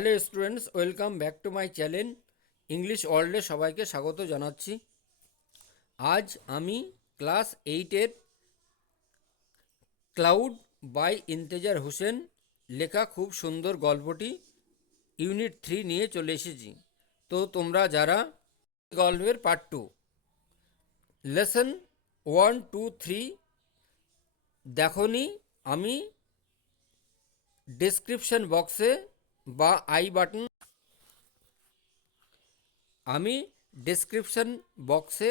Hello students, welcome back to my channel English ওয়ার্ল্ডে সবাইকে স্বাগত জানাচ্ছি। আজ আমি ক্লাস 8-এর ক্লাউড বাই ইন্তেজার হোসেন লেখা খুব সুন্দর গল্পটি ইউনিট 3 নিয়ে চলে এসেছি। তো তোমরা যারা গল্পের পার্ট 2 লেসন 1, 2, 3 দেখোনি, আমি ডেসক্রিপশন বক্সে বা আমি ডেসক্রিপশন বক্সে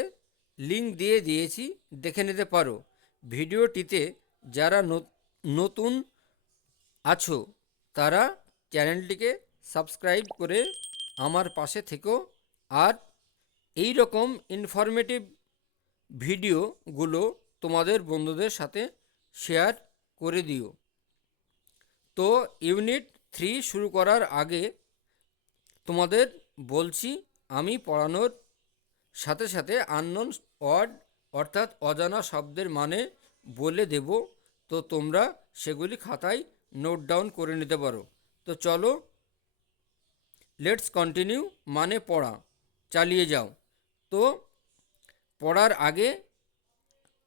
লিংক দিয়ে দিয়েছি, দেখে নিতে পারো। ভিডিওটিতে যারা নতুন আছো তারা চ্যানেলটিকে সাবস্ক্রাইব করে আমার পাশে থেকো, আর এই রকম ইনফরমেটিভ ভিডিওগুলো তোমাদের বন্ধুদের সাথে শেয়ার করে দিও। তো ইউনিট 3 শুরু করার আগে তোমাদের বলছি, আমি পড়ানোর সাথে সাথে আননোন ওয়ার্ড অর্থাৎ অজানা শব্দের মানে বলে দেব, তো তোমরা সেগুলি খাতায় নোট ডাউন করে নিতে পারো। তো চলো, লেটস কন্টিনিউ, মানে পড়া চালিয়ে যাও। তো পড়ার আগে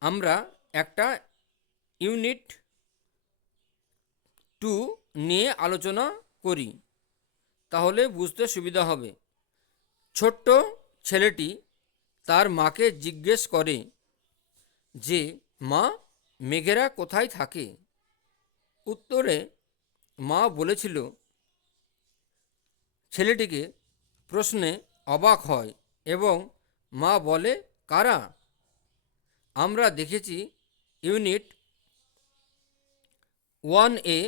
আমরা একটা ইউনিট 2 নিয়ে আলোচনা করি, তাহলে বুঝতে সুবিধা হবে। ছোট্ট ছেলেটি তার মাকে জিজ্ঞেস করে যে, মা, মেঘেরা কোথায় থাকে? উত্তরে মা বলেছিল, ছেলেটিকে প্রশ্নে অবাক হয় এবং মা বলে, কারা? আমরা দেখেছি ইউনিট 1-এ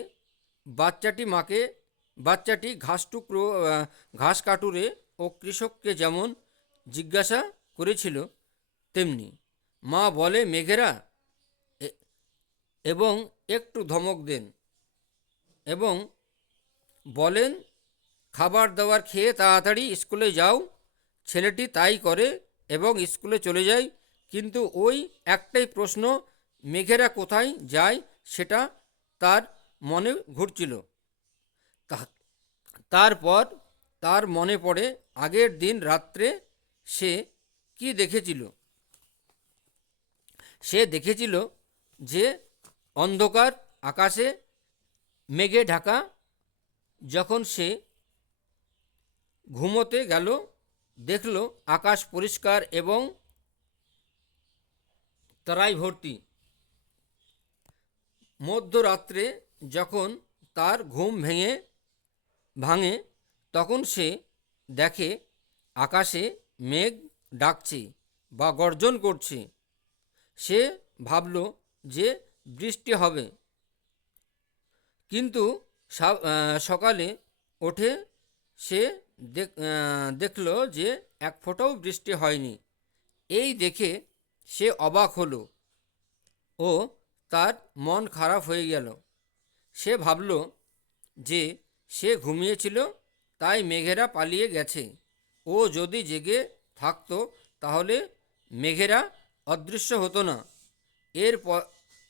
বাচ্চাটি ঘাস কাটুরে ও কৃষককে যেমন জিজ্ঞাসা করেছিল, তেমনি মা বলে মেঘেরা, এবং একটু ধমক দেন এবং বলেন, খাবার দাবার খেয়ে তাড়াতাড়ি স্কুলে যাও। ছেলেটি তাই করে এবং স্কুলে চলে যায়, কিন্তু ওই একটাই প্রশ্ন, মেঘেরা কোথায় যায়, সেটা তার মনে ঘুরছিল। তারপর তার মনে পড়ে আগের দিন রাত্রে সে কি দেখেছিল। সে দেখেছিল যে অন্ধকার আকাশে মেঘে ঢাকা। যখন সে ঘুমোতে গেল, দেখল আকাশ পরিষ্কার এবং তারায় ভর্তি। মধ্যরাত্রে যখন তার ঘুম ভাঙে, তখন সে দেখে আকাশে মেঘ ডাকছে বা গর্জন করছে। সে ভাবল যে বৃষ্টি হবে, কিন্তু সকালে ওঠে সে দেখল যে এক ফোঁটাও বৃষ্টি হয়নি। এই দেখে সে অবাক হলো ও তার মন খারাপ হয়ে গেল। সে ভাবল যে সে ঘুমিয়েছিল, তাই মেঘেরা পালিয়ে গেছে। ও যদি জেগে থাকতো তাহলে মেঘেরা অদৃশ্য হতো না। এর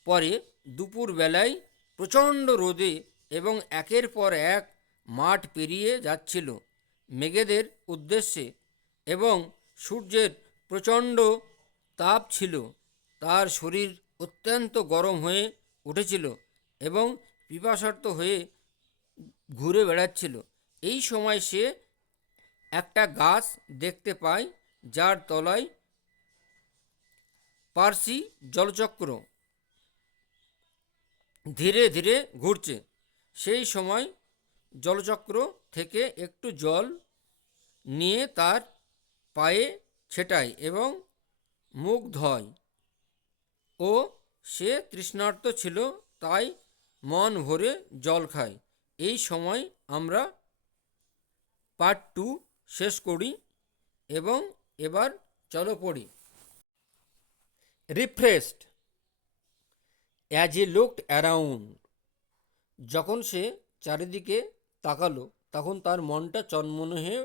পরে দুপুরবেলায় প্রচণ্ড রোদে এবং একের পর এক মাঠ পেরিয়ে যাচ্ছিল মেঘেদের উদ্দেশ্যে, এবং সূর্যের প্রচণ্ড তাপ ছিল। তার শরীর অত্যন্ত গরম হয়ে উঠেছিল এবং পিপাসার্ত হয়ে ঘুরে বেড়াচ্ছিল। এই সময় সে একটা গাছ দেখতে পায়, যার তলায় পার্সি জলচক্র ধীরে ধীরে ঘুরছে। সেই সময় জলচক্র থেকে একটু জল নিয়ে তার পায়ে ছেটায় এবং মুখ ধোয়। ও সে তৃষ্ণার্ত ছিল, তাই মন ভরে জল খায়। এই সময় আমরা পার্ট 2 শেষ করি এবং এবার চলো পড়ি। Refreshed as he looked around, যখন সে চারিদিকে তাকালো তখন তার মনটা চনমনে হয়ে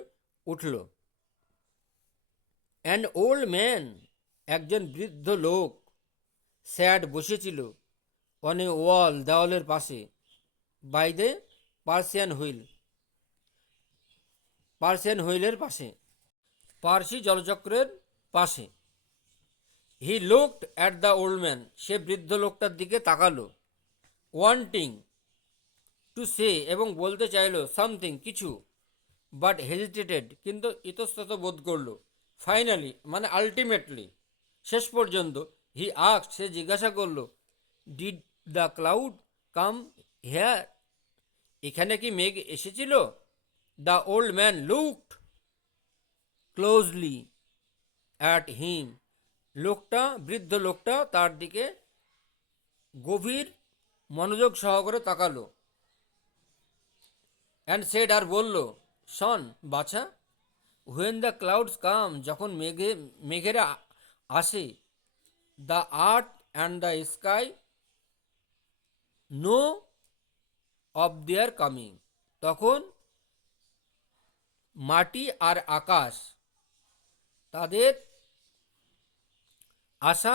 উঠল। অ্যান ওল্ড ম্যান, একজন বৃদ্ধ লোক, স্যাড বসেছিল অন এ ওয়াল, দেওয়ালের পাশে, by the Persian wheel, Persian হুইলের পাশে, পার্সি জলচক্রের পাশে। He looked at the old man, সে বৃদ্ধ লোকটার দিকে তাকালো। ওয়ান্টিং টু সে, এবং বলতে চাইলো সামথিং, কিছু। বাট হেজিটেটেড, কিন্তু ইতস্তত বোধ করলো। ফাইনালি, মানে আলটিমেটলি, শেষ পর্যন্ত। হি আস্কড, সে জিজ্ঞাসা করলো, did the cloud come here, এখানে কি মেঘ এসেছিল? The old man looked closely at him, লোকটা, বৃদ্ধ লোকটা তার দিকে গভীর মনোযোগ সহকারে তাকালো। অ্যান্ড সেড, আর বলল, শন বাছা, হুয়েন দ্য ক্লাউডস কাম, যখন মেঘেরা আসে, the earth and the sky know of their coming, তখন মাটি আর আকাশ তাদের আসা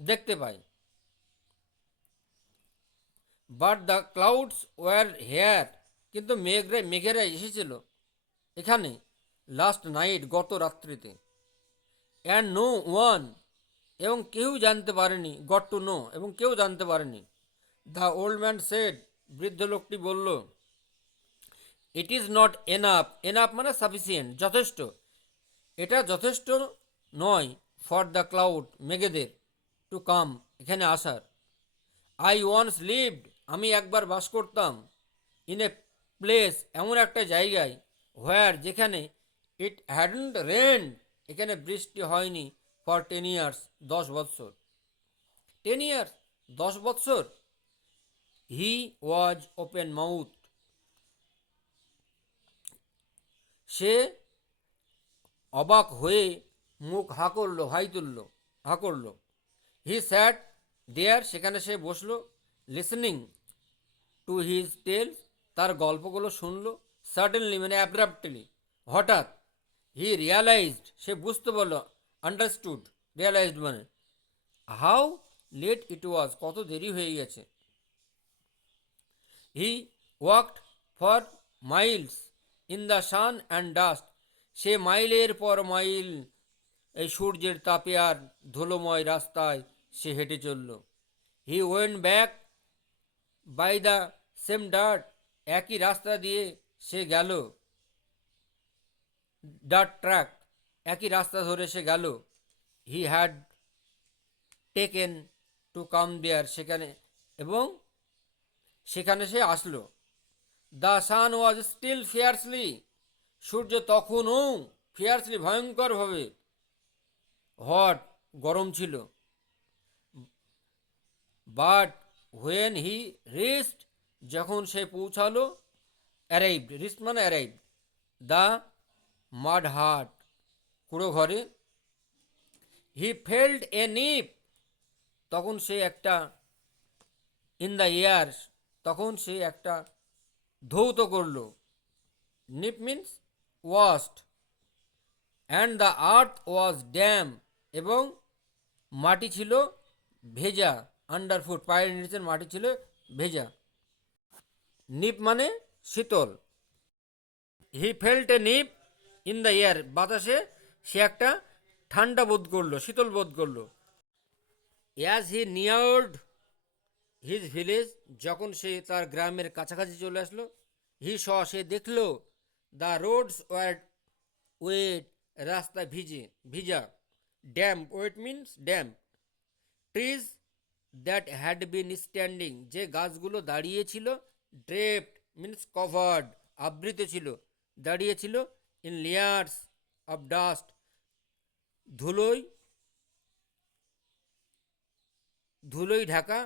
দেখতে পায়। But the clouds were here, কিন্তু মেঘেরা এসেছিল এখানে, লাস্ট নাইট, গত রাত্রিতে। অ্যান্ড নো ওয়ান, এবং কেউ জানতে পারেনি, গট টু নো, এবং কেউ জানতে পারেনি। দ্য ওল্ড ম্যান সেড, বৃদ্ধ লোকটি বলল, it is not enough, enough মানে সাফিসিয়েন্ট, যথেষ্ট, এটা যথেষ্ট নয়, ফর দ্য ক্লাউড, মেঘেদের, টু কাম, এখানে আসার। আই ওয়ান্স লিভড, আমি একবার বাস করতাম, ইন এ প্লেস, এমন একটা জায়গায়, হোয়ার, যেখানে, ইট হ্যাডন্ট রেন, এখানে বৃষ্টি হয়নি, ফর 10 ইয়ার্স, 10 বৎসর। 10 ইয়ার্স, 10 বৎসর। হি ওয়াজ ওপেন মাউথ, সে অবাক হয়ে মুখ হা করলো, হাই তুলল, হা করলো। হি স্যাট দেয়ার, সেখানে সে বসলো। লিসনিং টু হিজ টেল, তার গল্পগুলো শুনলো। সাডেনলি মানে অ্যাব্রাপ্টলি, হঠাৎ। হি রিয়ালাইজড, সে বুঝতে পারলো। আন্ডারস্টুড, রিয়ালাইজড মানে হাউ লেট ইট ওয়াজ, কত দেরি হয়ে গেছে। He walked for miles in the sun and dust, সে মাইলের পর মাইল এই সূর্যের তাপে আর ধুলোময় রাস্তায় সে হেঁটে চলল। He went back by the same dirt, একই রাস্তা দিয়ে সে গেল। ডার্ট ট্র্যাক, একই রাস্তা ধরে সে গেল। He had taken to come there, সেখানে, এবং সেখানে সে আসলো। The sun was still fiercely, সূর্য তখনও ফিয়ার্সলি, ভয়ঙ্করভাবে হট, গরম ছিল। বাট হোয়েন হি রিস্ট, যখন সে পৌঁছালো, অ্যারাইভড, রিস্ট মানে অ্যারাইভড, দ্য মাড হাট, কুড়ো ঘরে। হি ফেল্ড এ নিপ, তখন সে একটা, ইন দ্য এয়ার, তখন সে একটা ধৌত করলো। নিপ means washed. And the earth was damp, এবং মাটি ছিল ভেজা, আন্ডারফুট, পায়ের নিচের মাটি ছিল ভেজা। নিপ মানে শীতল। He felt a Nip in the air, বাতাসে সে একটা ঠান্ডা বোধ করলো, শীতল বোধ করলো। অ্যাজ হি নিয়ার্ড হিজ ভিলেজ, যখন সে তার গ্রামের কাছাকাছি চলে আসলো। হি স, সে দেখলো, দ্য রোডস ওয়ার ওয়েট, রাস্তা ভিজা। Damp, wet means damp. Trees that had been standing, যে গাছগুলো দাঁড়িয়েছিল। ড্রেপড মিন্স কভার্ড, আবৃত ছিল, দাঁড়িয়েছিল। ইন লেয়ার্স অফ ডাস্ট, ধুলোয় ধুলোয় ঢাকা।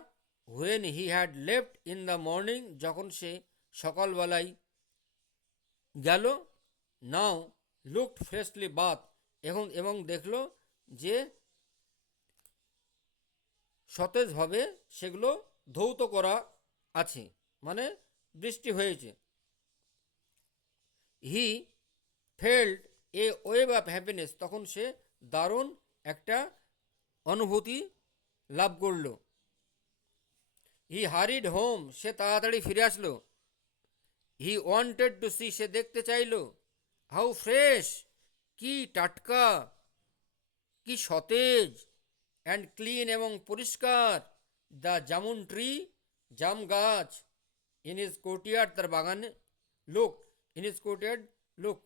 When he had left in the morning, যখন সে সকালবেলায় গেল। নাও লুকড ফ্রেশলি বাথ, এবং দেখলো যে সতেজভাবে সেগুলো ধৌত করা আছে, মানে বৃষ্টি হয়েছে। He felt a wave of happiness, তখন সে দারুণ একটা অনুভূতি লাভ করল। হি হারিড হোম, সে তাড়াতাড়ি ফিরে আসলো। হি ওয়ান্টেড টু সি, সে দেখতে চাইল। হাউ ফ্রেশ, কি টাটকা, কি সতেজ, অ্যান্ড ক্লিন এবং পরিষ্কার, দ্য জামুন ট্রি, জাম গাছ, ইন হিজ কোর্টিয়ার্ড, তার বাগানে লোক, ইন হিজ কোর্টিয়ার্ড লোক,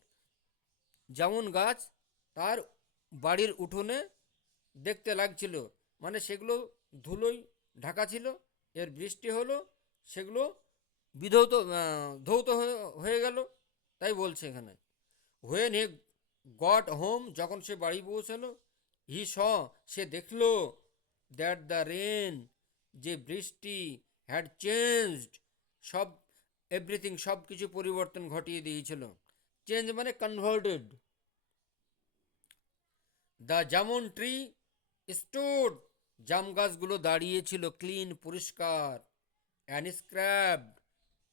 জামুন গাছ তার বাড়ির উঠোনে দেখতে লাগছিল। মানে সেগুলো ধুলোয় ঢাকা ছিল, এর বৃষ্টি হলো, সেগুলো বিধৌত ধৌত হয়ে গেল, তাই বলছে এখানে। হোয়েন হে গট হোম, যখন সে বাড়ি পৌঁছালো, হি স, সে দেখলো, দ্যাট দ্য রেন, যে বৃষ্টি, হ্যাড চেঞ্জড, সব এভরিথিং, সব কিছু পরিবর্তন ঘটিয়ে দিয়েছিল। চেঞ্জ মানে converted. The jamun tree stood, জাম গাছগুলো দাঁড়িয়েছিল, ক্লিন পরিষ্কার, অ্যান্ড স্ক্র্যাবড,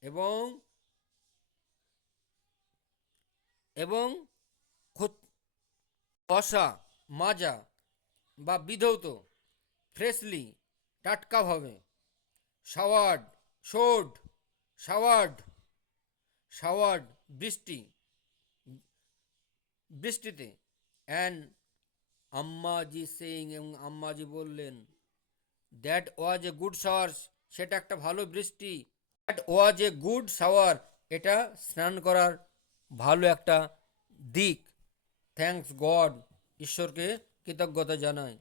এবং এবং কষা, মাজা বা বিধৌত, ফ্রেশলি, টাটকাভাবে, শাওয়ার্ড, শোড, শাওয়ার্ড, শাওয়ার্ড, বৃষ্টি, বৃষ্টিতে, অ্যান্ড আম্মাজি সেইং, এবং আম্মাজি বললেন, that was a good shower, সেটা একটা ভালো বৃষ্টি, that was a good shower, এটা স্নান করার ভালো একটা দিক। থ্যাঙ্কস গড, ঈশ্বরকে কৃতজ্ঞতা জানাই।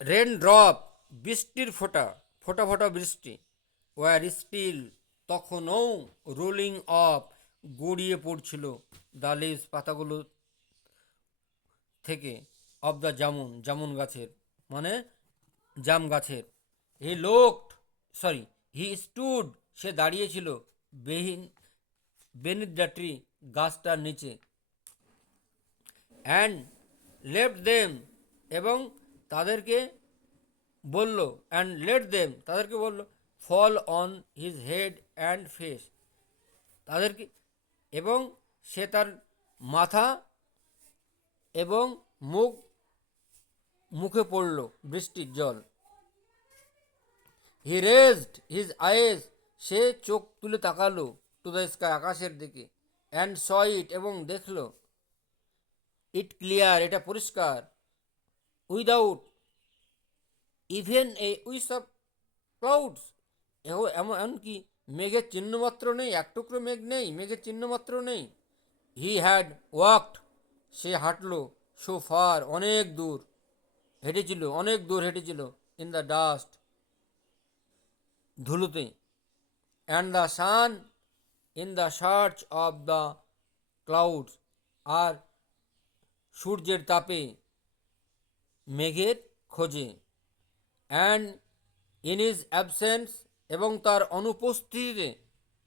রেন ড্রপ, বৃষ্টির ফোঁটা, ফোঁটা ফোঁটা বৃষ্টি, ওয়ার স্টিল, তখনও, রোলিং অফ, গড়িয়ে পড়ছিল, দ্য লিভস, পাতাগুলো থেকে, অফ দ্য জামুন, জামুন গাছের, মানে জাম গাছের। হি লোকড, সরি, হি স্টুড, সে দাঁড়িয়েছিল, বেহিন বেনিথ দ্য ট্রি, গাছটার নিচে, অ্যান্ড লেফট দেম, এবং তাদেরকে বলল, অ্যান্ড লেট দেম, তাদেরকে বলল, fall on his head and face, তাদেরকে, এবং সে তার মাথা এবং মুখে পড়ল বৃষ্টির জল। হি রেজড হিজ আইজ, সে চোখ তুলে তাকালো, টু দ্য স্কাই, আকাশের দিকে, অ্যান্ড স ইট, এবং দেখল, ইট ক্লিয়ার, এটা পরিষ্কার, without even a wisp of clouds, এমনকি মেঘের চিহ্নমাত্র নেই, এক টুকরো মেঘ নেই, মেঘের চিহ্নমাত্র নেই। হি হ্যাড ওয়াকড, সে হাঁটলো, সো ফার, অনেক দূর হেঁটেছিল, অনেক দূর হেঁটেছিল, ইন দ্য ডাস্ট, ধুলোতে, and the sun in the search of the clouds, আর সূর্যের তাপে মেঘের খোঁজে, অ্যান্ড ইন হিজ অ্যাবসেন্স, এবং তার অনুপস্থিতিতে,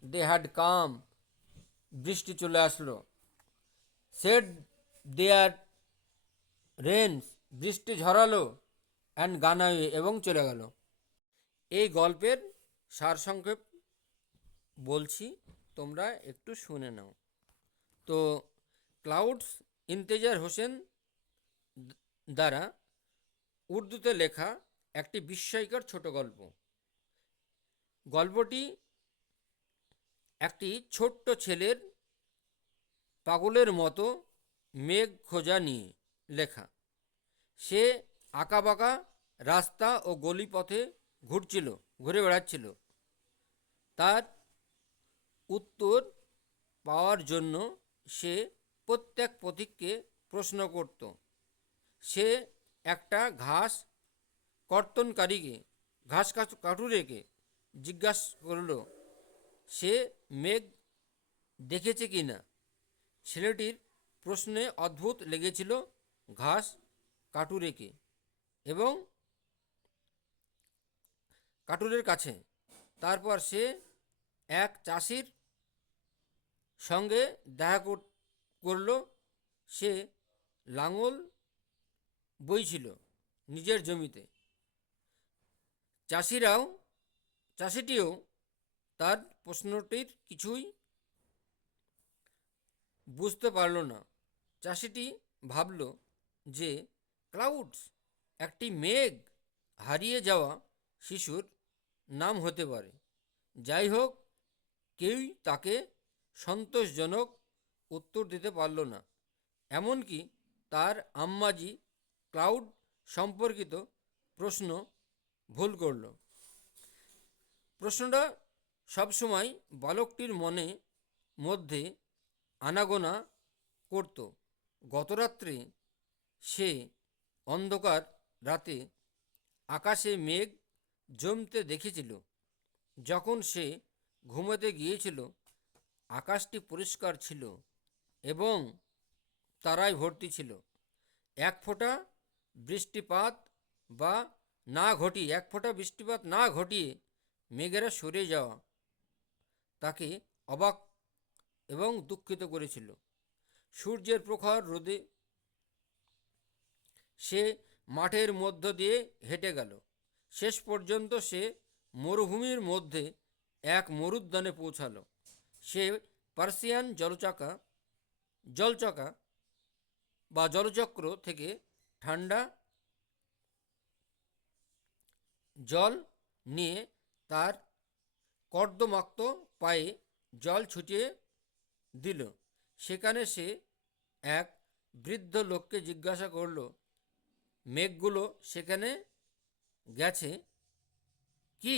দে হ্যাড কাম, বৃষ্টি চলে আসলো, সেড দেয়ার রেন্স, বৃষ্টি ঝরালো, অ্যান্ড গানাওয়ে, এবং চলে গেল। এই গল্পের সারসংক্ষেপ বলছি, তোমরা একটু শুনে নাও। তো ক্লাউডস ইন্তেজার হোসেন দ্বারা উর্দুতে লেখা একটি বিস্ময়কর ছোট গল্প। গল্পটি একটি ছোট্ট ছেলের পাগলের মতো মেঘ খোঁজা নিয়ে লেখা। সে আঁকাবাঁকা রাস্তা ও গলিপথে ঘুরে বেড়াচ্ছিল। তার উত্তর পাওয়ার জন্য সে প্রত্যেক পথিককে প্রশ্ন করত। সে একটা ঘাস কাটুরেকে জিজ্ঞাসা করল সে মেঘ দেখেছে কি না। ছেলেটির প্রশ্নে অদ্ভুত লেগেছিল ঘাস কাটুরেকে এবং কাটুরের কাছে। তারপর সে এক চাষির সঙ্গে দেখা করল। সে লাঙল বইছিল নিজের জমিতে। চাষিটিও তার প্রশ্নটির কিছুই বুঝতে পারল না। চাষিটি ভাবল যে ক্লাউডস একটি মেঘ, হারিয়ে যাওয়া শিশুর নাম হতে পারে। যাই হোক, কেউই তাকে সন্তোষজনক উত্তর দিতে পারল না। এমনকি তার আম্মাজি ক্লাউড সম্পর্কিত প্রশ্ন ভুল করল। প্রশ্নটা সবসময় বালকটির মধ্যে আনাগোনা করত। গতরাত্রে সে অন্ধকার রাতে আকাশে মেঘ জমতে দেখেছিল। যখন সে ঘুমোতে গিয়েছিল, আকাশটি পরিষ্কার ছিল এবং তারায় ভর্তি ছিল। এক ফোঁটা বৃষ্টিপাত না ঘটিয়ে মেঘেরা সরে যাওয়া তাকে অবাক এবং দুঃখিত করেছিল। সূর্যের প্রখর রোদে সে মাঠের মধ্য দিয়ে হেঁটে গেল। শেষ পর্যন্ত সে মরুভূমির মধ্যে এক মরুদ্যানে পৌঁছালো। সে পার্সিয়ান জলচক্র থেকে ঠান্ডা জল নিয়ে তার কর্দমাক্ত পায়ে জল ছুটিয়ে দিল। সেখানে সে এক বৃদ্ধ লোককে জিজ্ঞাসা করল, মেঘগুলো সেখানে গেছে কি?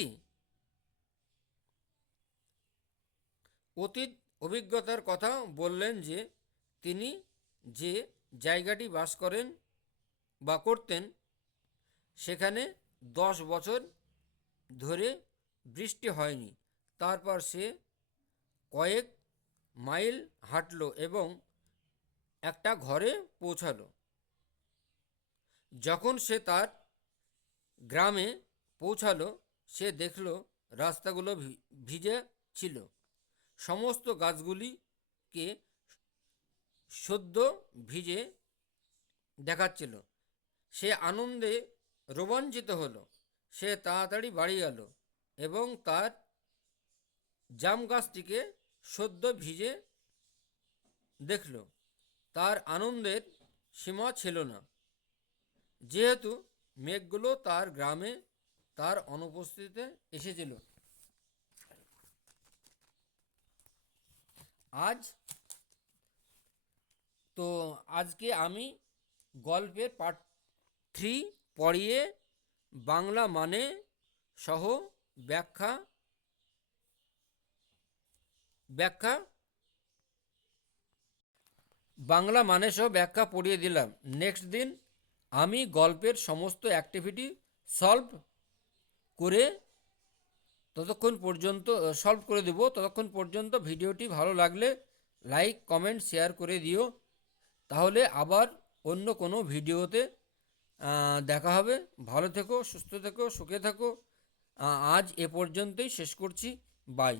অতীত অভিজ্ঞতার কথা বললেন যে তিনি যে জায়গাটি বাস করতেন সেখানে 10 বছর ধরে বৃষ্টি হয়নি। তারপর সে কয়েক মাইল হাঁটল এবং একটা ঘরে পৌঁছালো। যখন সে তার গ্রামে পৌঁছালো, সে দেখল রাস্তাগুলো ভিজে ছিল। সমস্ত গাছগুলিকে সদ্য ভিজে দেখাচ্ছিল। সে আনন্দে রোমাঞ্চিত হলো। সে তাড়াতাড়ি বাড়ি গেল এবং তার জাম গাছটিকে সদ্য ভিজে দেখল। তার আনন্দের সীমা ছিল না, যেহেতু মেঘগুলো তার গ্রামে তার অনুপস্থিতিতে এসেছিল। আজকে আমি গল্পের পার্ট 3 পড়িয়ে বাংলা মানে সহ ব্যাখ্যা পড়িয়ে দিলাম। নেক্সট দিন আমি গল্পের সমস্ত অ্যাক্টিভিটি সলভ করে দেব। ততক্ষণ পর্যন্ত ভিডিওটি ভালো লাগলে লাইক, কমেন্ট, শেয়ার করে দিও। তাহলে আবার অন্য কোনো ভিডিওতে দেখা হবে। ভালো থেকো, সুস্থ থেকো, সুখে থাকো। আজ এ পর্যন্তই শেষ করছি। বাই।